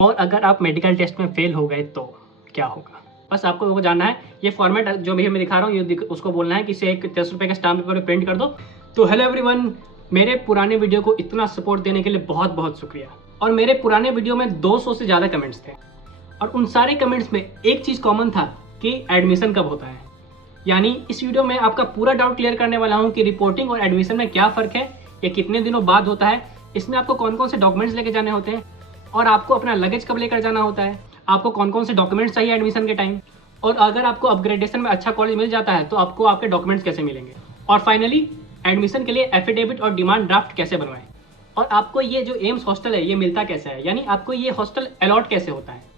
और अगर आप मेडिकल टेस्ट में फेल हो गए तो क्या होगा। बस आपको वो जानना है। ये फॉर्मेट जो भी मैं दिखा रहा हूँ ये उसको बोलना है कि इसे एक 10 रुपये का स्टाम्प पेपर पर प्रिंट कर दो। तो हेलो एवरीवन, मेरे पुराने वीडियो को इतना सपोर्ट देने के लिए बहुत बहुत शुक्रिया। और मेरे पुराने वीडियो में 200 से ज़्यादा कमेंट्स थे और उन सारे कमेंट्स में एक चीज़ कॉमन था कि एडमिशन कब होता है। यानी इस वीडियो में आपका पूरा डाउट क्लियर करने वाला हूँ कि रिपोर्टिंग और एडमिशन में क्या फ़र्क है, ये कितने दिनों बाद होता है, इसमें आपको कौन कौन से डॉक्यूमेंट्स लेके जाने होते हैं और आपको अपना लगेज कब लेकर जाना होता है, आपको कौन कौन से डॉक्यूमेंट्स चाहिए एडमिशन के टाइम, और अगर आपको अपग्रेडेशन में अच्छा कॉलेज मिल जाता है तो आपको आपके डॉक्यूमेंट्स कैसे मिलेंगे, और फाइनली एडमिशन के लिए एफिडेविट और डिमांड ड्राफ्ट कैसे बनवाएं, और आपको ये जो एम्स हॉस्टल है ये मिलता कैसे है, यानी आपको ये हॉस्टल अलॉट कैसे होता है।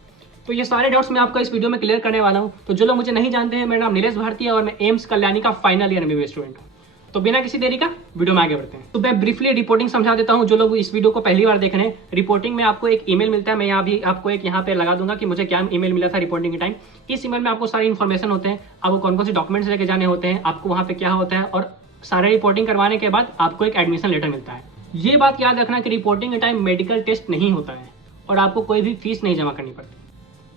तो ये सारे डाउट्स मैं आपको इस वीडियो में क्लियर करने वाला हूँ। तो जो लोग मुझे नहीं जानते हैं, मेरा नाम नीलेश भारती है और मैं एम्स कल्याणी का फाइनल ईयर MBBS स्टूडेंट हूँ। तो बिना किसी देरी का वीडियो में आगे बढ़ते हैं। तो मैं ब्रीफली रिपोर्टिंग समझा देता हूँ। जो लोग इस वीडियो को पहली बार देख रहे हैं, रिपोर्टिंग में आपको एक ईमेल मिलता है। मैं यहाँ भी आपको एक यहाँ पे लगा दूंगा कि मुझे क्या ईमेल मिला था रिपोर्टिंग के टाइम। इस ईमेल में आपको सारी इन्फॉर्मेशन होते हैं, आपको कौन कौन से डॉक्यूमेंट्स लेके जाने होते हैं, आपको वहाँ पे क्या होता है, और सारे रिपोर्टिंग करवाने के बाद आपको एक एडमिशन लेटर मिलता है। ये बात याद रखना कि रिपोर्टिंग के टाइम मेडिकल टेस्ट नहीं होता है और आपको कोई भी फीस नहीं जमा करनी पड़ती।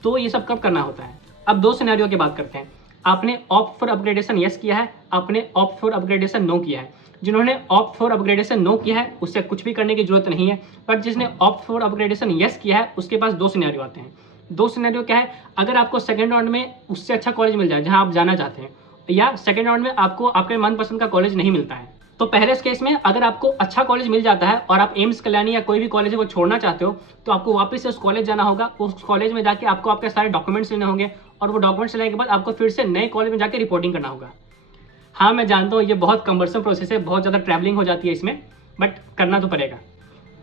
तो ये सब कब करना होता है। अब दो सिनेरियो की बात करते हैं। आपने ऑप्ट फॉर अपग्रेडेशन यस किया है, आपने ऑप्ट फॉर अपग्रेडेशन नो किया है। जिन्होंने ऑप्ट फॉर अपग्रेडेशन नो किया है उससे कुछ भी करने की जरूरत नहीं है, बट जिसने ऑप्ट फॉर अपग्रेडेशन यस किया है उसके पास दो सिनेरियो आते हैं। दो सिनेरियो क्या है, अगर आपको सेकंड राउंड में उससे अच्छा कॉलेज मिल जाए जहां आप जाना चाहते हैं, या सेकंड राउंड में आपको आपके मनपसंद का कॉलेज नहीं मिलता है। तो पहले इस केस में अगर आपको अच्छा कॉलेज मिल जाता है और आप एम्स कल्याणी या कोई भी कॉलेज है वो छोड़ना चाहते हो, तो आपको वापस से उस कॉलेज जाना होगा। उस कॉलेज में जाके आपको आपके सारे डॉक्यूमेंट्स लेने होंगे और वो डॉक्यूमेंट्स लेने के बाद आपको फिर से नए कॉलेज में जाके रिपोर्टिंग करना होगा। हाँ, मैं जानता हूँ ये बहुत कम्बरसम प्रोसेस है, बहुत ज़्यादा ट्रैवलिंग हो जाती है इसमें, बट करना तो पड़ेगा।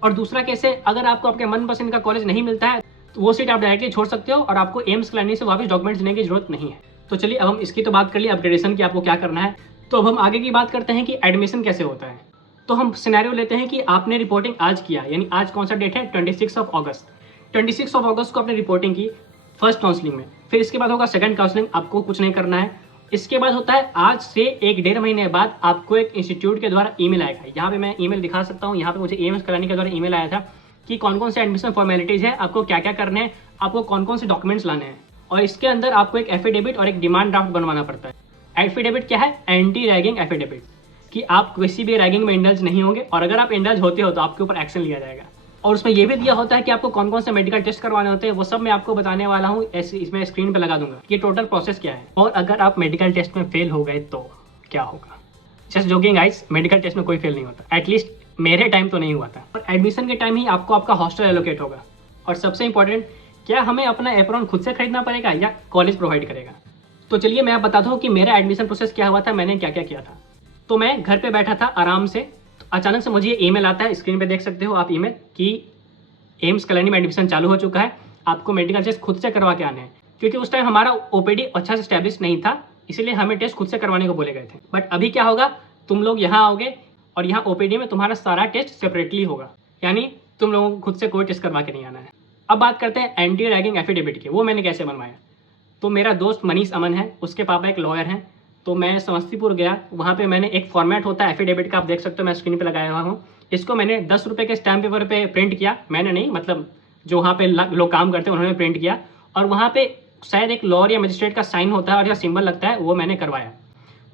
और दूसरा केस है, अगर आपको आपके मनपसंद का कॉलेज नहीं मिलता है तो वो सीट आप डायरेक्टली छोड़ सकते हो और आपको एम्स कल्याणी से वापस डॉक्यूमेंट्स लेने की जरूरत नहीं है। तो चलिए अब हम इसकी तो बात कर ली अपग्रेडेशन की, आपको क्या करना है। तो अब हम आगे की बात करते हैं कि एडमिशन कैसे होता है। तो हम सिनेरियो लेते हैं कि आपने रिपोर्टिंग आज किया, यानी आज कौन सा डेट है, 26 अगस्त। 26 अगस्त को आपने रिपोर्टिंग की फर्स्ट काउंसलिंग में। फिर इसके बाद होगा सेकंड काउंसलिंग, आपको कुछ नहीं करना है। इसके बाद होता है आज से 1-1.5 महीने बाद आपको एक इंस्टीट्यूट के द्वारा ईमेल आएगा। यहाँ पे मैं ईमेल दिखा सकता हूँ। यहाँ पे मुझे एम्स कल्याणी के द्वारा ईमेल आया था कि कौन कौन से एडमिशन फॉर्मेलिटीज़ है, आपको क्या क्या करने हैं, आपको कौन कौन से डॉक्यूमेंट्स लाने हैं, और इसके अंदर आपको एक एफिडेविट और एक डिमांड ड्राफ्ट बनवाना पड़ता है। एफिडेविट क्या है, एंटी रैगिंग एफिडेविट, कि आप किसी भी रैगिंग में इंडल्ज नहीं होंगे और अगर आप इंडल्ज होते हो तो आपके ऊपर एक्शन लिया जाएगा। और उसमें यह भी दिया होता है कि आपको कौन कौन से मेडिकल टेस्ट करवाने होते हैं, वो सब मैं आपको बताने वाला हूँ। ऐसे इसमें स्क्रीन पे लगा दूंगा ये टोटल प्रोसेस क्या है। और अगर आप मेडिकल टेस्ट में फेल हो गए तो क्या होगा। Just joking guys, medical test में कोई फेल नहीं होता, एटलीस्ट मेरे टाइम तो नहीं हुआ था। और एडमिशन के टाइम ही आपको आपका हॉस्टल एलोकेट होगा। और सबसे इंपॉर्टेंट, क्या हमें अपना एप्रॉन खुद से खरीदना पड़ेगा या कॉलेज प्रोवाइड करेगा। तो चलिए मैं आप बता दूँ कि मेरा एडमिशन प्रोसेस क्या हुआ था, मैंने क्या क्या किया था। तो मैं घर पे बैठा था आराम से, तो अचानक से मुझे ये ईमेल आता है, स्क्रीन पे देख सकते हो आप ईमेल, कि एम्स कल्याणी में एडमिशन चालू हो चुका है, आपको मेडिकल टेस्ट खुद से करवा के आने हैं। क्योंकि उस टाइम हमारा ओपीडी अच्छा से स्टैब्लिश नहीं था, इसलिए हमें टेस्ट खुद से करवाने को बोले गए थे। बट अभी क्या होगा, तुम लोग यहाँ आओगे और यहाँ ओपीडी में तुम्हारा सारा टेस्ट सेपरेटली होगा, यानी तुम लोगों को खुद से कोई टेस्ट करवा के नहीं आना है। अब बात करते हैं एंटी रैगिंग एफिडेविट की, वो मैंने कैसे बनवाया। तो मेरा दोस्त मनीष अमन है, उसके पापा एक लॉयर हैं। तो मैं समस्तीपुर गया, वहाँ पे मैंने एक फॉर्मेट होता है एफिडेविट का, आप देख सकते हो मैं स्क्रीन पे लगाया हुआ हूँ। इसको मैंने 10 रुपये के स्टैम्प पेपर पे प्रिंट किया, मैंने नहीं, मतलब जो वहाँ पे लोग काम करते हैं उन्होंने प्रिंट किया, और वहाँ पे शायद एक लॉयर या मजिस्ट्रेट का साइन होता है और या सिंबल लगता है, वो मैंने करवाया।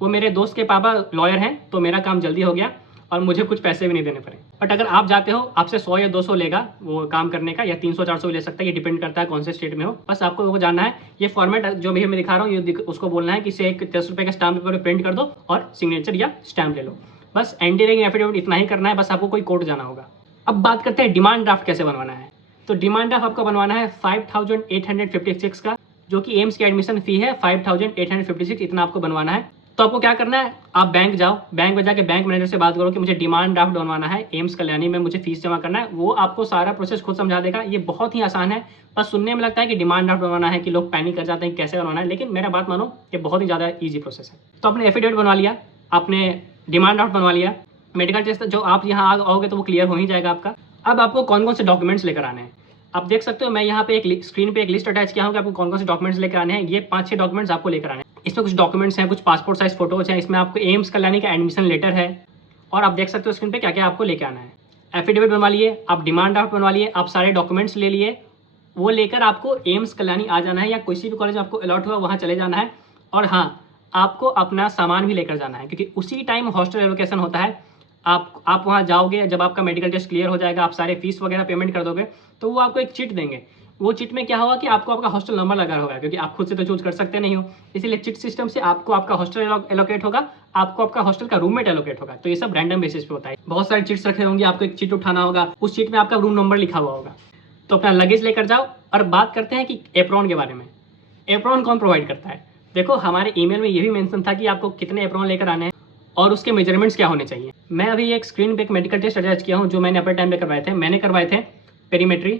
वो मेरे दोस्त के पापा लॉयर हैं तो मेरा काम जल्दी हो गया और मुझे कुछ पैसे भी नहीं देने पड़े। बट अगर आप जाते हो, आपसे 100 या 200 लेगा वो काम करने का, या 300-400 भी ले सकता है, ये डिपेंड करता है कौन से स्टेट में हो। बस आपको वो जानना है। ये फॉर्मेट जो भी मैं दिखा रहा हूँ ये उसको बोलना है कि इसे एक 10 रुपये का स्टाम्प पेपर पर प्रिंट कर दो और सिग्नेचर या स्टैम्प ले लो। बस एंटी रैगिंग एफिडेविट इतना ही करना है, बस आपको कोई कोर्ट जाना होगा। अब बात करते हैं डिमांड ड्राफ्ट कैसे बनवाना है। तो डिमांड ड्राफ्ट आपको बनवाना है 5856 का, जो कि एम्स की एडमिशन फ़ी है 5856, इतना आपको बनवाना है। तो आपको क्या करना है, आप बैंक जाओ, बैंक में जाके बैंक मैनेजर से बात करो कि मुझे डिमांड ड्राफ्ट बनवाना है, एम्स कल्याणी में मुझे फीस जमा करना है। वो आपको सारा प्रोसेस खुद समझा देगा। ये बहुत ही आसान है, बस सुनने में लगता है कि डिमांड ड्राफ्ट बनवाना है कि लोग पैनिक कर जाते हैं कैसे बनवाना है, लेकिन मेरा बात मानो, ये बहुत ही ज़्यादा ईजी प्रोसेस है। तो आपने एफिडेविट बनवा लिया, आपने डिमांड ड्राफ्ट बनवा लिया, मेडिकल टेस्ट जो आप यहाँ आओगे तो वो क्लियर हो ही जाएगा आपका। अब आपको कौन कौन से डॉक्यूमेंट्स लेकर आने हैं, आप देख सकते हो मैं यहाँ पे एक स्क्रीन पे एक लिस्ट अटैच किया हूँ कि आपको कौन कौन से डॉक्यूमेंट्स लेकर आने हैं। ये 5-6 डॉक्यूमेंट्स आपको लेकर आने हैं। इसमें कुछ डॉक्यूमेंट्स हैं, कुछ पासपोर्ट साइज फोटोज हैं, इसमें आपको एम्स कल्याणी का एडमिशन लेटर है, और आप देख सकते हो स्क्रीन पे क्या क्या आपको लेकर आना है। एफिडेविट बनवा लिए, आप डिमांड ड्राफ्ट बनवा लिए, आप सारे डॉक्यूमेंट्स ले लिए, वो लेकर आपको एम्स कल्याणी आ जाना है, या किसी भी कॉलेज में आपको अलॉट हुआ वहाँ चले जाना है। और हाँ, आपको अपना सामान भी लेकर जाना है, क्योंकि उसी टाइम हॉस्टल एलोकेशन होता है। आप वहाँ जाओगे, जब आपका मेडिकल टेस्ट क्लियर हो जाएगा, आप सारे फीस वगैरह पेमेंट कर दोगे, तो वो आपको एक चिट देंगे। वो चिट में क्या होगा कि आपको आपका हॉस्टल नंबर लगा होगा, क्योंकि आप खुद से तो चूज कर सकते नहीं हो, इसीलिए चिट सिस्टम से आपको आपका हॉस्टल एलोकेट होगा, आपको आपका हॉस्टल का रूममेट एलोकेट होगा। तो ये सब रैंडम बेसिस पे होता है। बहुत सारे चिट्स रखे होंगे, आपको एक चिट उठाना होगा, उस चिट में आपका रूम नंबर लिखा हुआ होगा। तो अपना लगेज लेकर जाओ। और बात करते हैं कि एप्रॉन के बारे में। एप्रॉन कौन प्रोवाइड करता है? देखो, हमारे ईमेल में ये भी मेंशन था कि आपको कितने एप्रॉन लेकर आने हैं और उसके मेजरमेंट्स क्या होने चाहिए। मैं अभी एक स्क्रीन पे एक मेडिकल टेस्ट अटैच किया हूँ, जो मैंने अपने टाइम पे करवाए थे। मैंने करवाए थे perimetry,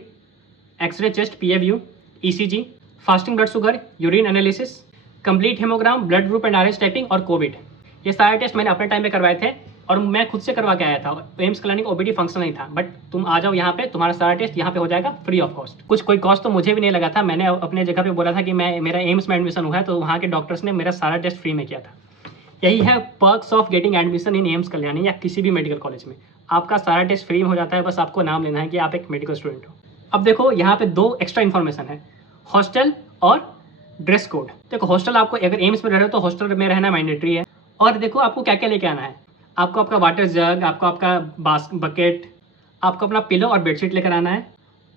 x ray chest, PFU, ECG, fasting blood sugar, urine analysis, complete hemogram, blood group and RS typing और कोविड। ये सारे टेस्ट मैंने अपने टाइम पे करवाए थे और मैं खुद से करवा के आया था। एम्स कल्याणी का OPD फंक्शन नहीं था, बट तुम आ जाओ यहाँ पे, तुम्हारा सारा टेस्ट यहाँ पे हो जाएगा फ्री ऑफ कॉस्ट। कोई कॉस्ट तो मुझे भी नहीं लगा था। मैंने अपने जगह पे बोला था कि मेरा एम्स में एडमिशन हुआ है, तो वहाँ के डॉक्टर्स ने मेरा सारा टेस्ट फ्री में किया था। यही है perks of getting admission in AIIMS Kalyani या किसी भी मेडिकल कॉलेज में। आपका सारा टेस्ट फ्री में हो जाता है, बस आपको नाम लेना है कि आप एक मेडिकल स्टूडेंट हो। अब देखो, यहाँ पे 2 एक्स्ट्रा इन्फॉर्मेशन है, हॉस्टल और ड्रेस कोड। देखो, हॉस्टल आपको अगर एम्स में रह रहे हो तो हॉस्टल में रहना मैंडेटरी है। और देखो, आपको क्या क्या लेके आना है। आपको आपका वाटर जग, आपको आपका बकेट, आपको अपना पिलो और बेडशीट लेकर आना है।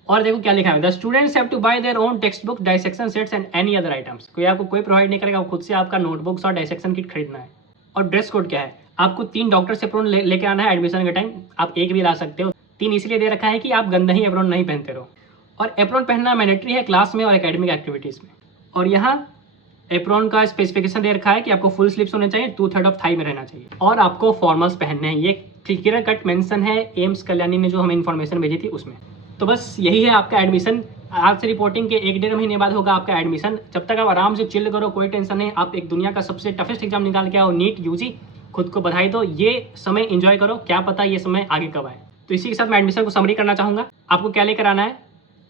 और देखो क्या लिखा है, the students have to buy their own text book, dissection sets and any other items. कोई आपको कोई प्रोवाइड नहीं करेगा, खुद से आपका नोटबुक्स और डाइसेक्शन किट खरीदना है। और ड्रेस कोड क्या है, आपको 3 डॉक्टर से एप्रॉन लेके आना है एडमिशन के टाइम। आप एक भी ला सकते हो, 3 इसलिए दे रखा है कि आप गंदा ही एप्रॉन नहीं पहनते रहो। और एप्रॉन पहनना मैंडेटरी है क्लास में और एकेडमिक एक्टिविटीज़ में। और यहाँ एप्रॉन का स्पेसिफिकेशन दे रखा है कि आपको फुल स्लीव्स होने चाहिए, 2/3 ऑफ थाई में रहना चाहिए, और आपको फॉर्मल्स पहनने हैं। ये क्लियर कट मेंशन है एम्स कल्याणी ने जो हमें इन्फॉर्मेशन भेजी थी उसमें। तो बस यही है आपका एडमिशन। आज से रिपोर्टिंग के 1-1.5 महीने बाद होगा आपका एडमिशन। जब तक आप आराम से चिल करो, कोई टेंशन नहीं। आप एक दुनिया का सबसे टफेस्ट एग्जाम निकाल के आओ, नीट UG, खुद को बधाई दो। ये समय इंजॉय करो, क्या पता ये समय आगे कब आए। तो इसी के साथ मैं एडमिशन को समरी करना चाहूँगा। आपको क्या लेकर आना है,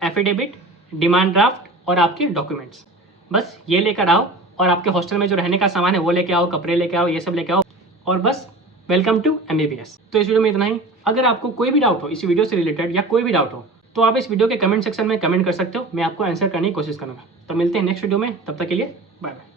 एफिडेविट, डिमांड ड्राफ्ट और आपके डॉक्यूमेंट्स। बस ये लेकर आओ, और आपके हॉस्टल में जो रहने का सामान है वो लेके आओ, कपड़े लेके आओ, ये सब लेके आओ, और बस वेलकम टू MBBS। तो इस वीडियो में इतना ही। अगर आपको कोई भी डाउट हो इस वीडियो से रिलेटेड या कोई भी डाउट हो, तो आप इस वीडियो के कमेंट सेक्शन में कमेंट कर सकते हो। मैं आपको आंसर करने की कोशिश करूँगा। तो मिलते हैं नेक्स्ट वीडियो में, तब तक के लिए बाय बाय।